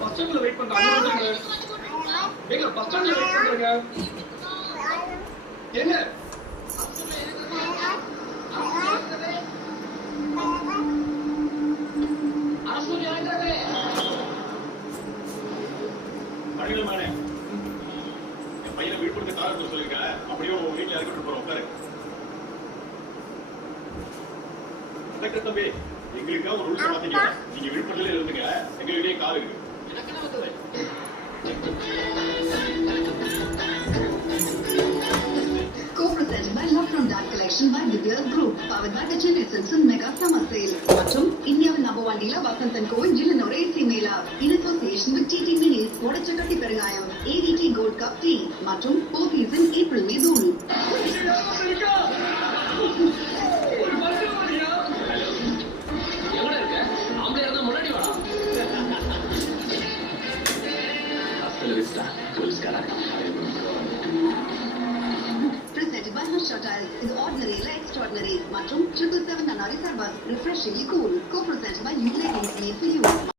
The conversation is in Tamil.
பஸ் ஸ்டாண்ட்ல வெயிட் பண்றாங்க. எங்க பஸ் ஸ்டாண்ட்ல வெயிட் பண்றாங்க. எங்க அழகமானே என் பையனை விழுப்புரத்து கார் எடுத்து சொல்லிருக்கேன். அப்படியே உங்க வீட்டுல இறக்கிட்டு போறோம். உட்காரு. தம்பி, எங்களுக்காக ஒரு ரூல்ஸ் மாத்திக்கீங்க. நீங்க விழுப்புரத்துல இருந்துங்க, எங்களுடைய கார் இருக்கு. Co-presented by Love from Dark Collection by The Beard Group, powered by the Chennai Simpson Mega Summer Sale. மற்றும் இந்தியாவின் நம்பர் 1 டீலர் வசந்தன் கோவில் ஜில்லனோட AC mela. In association with TT Minis, கோடச்சக்கட்டி பெருங்காயம், AVT Gold Cup Tea மற்றும் Four Season April May தூள். Presented by Harsha Tiles, is ordinary like extraordinary. மற்றும் 777 Anari Sarbas, refreshingly cool. Co-presented by You Ladies, made for you.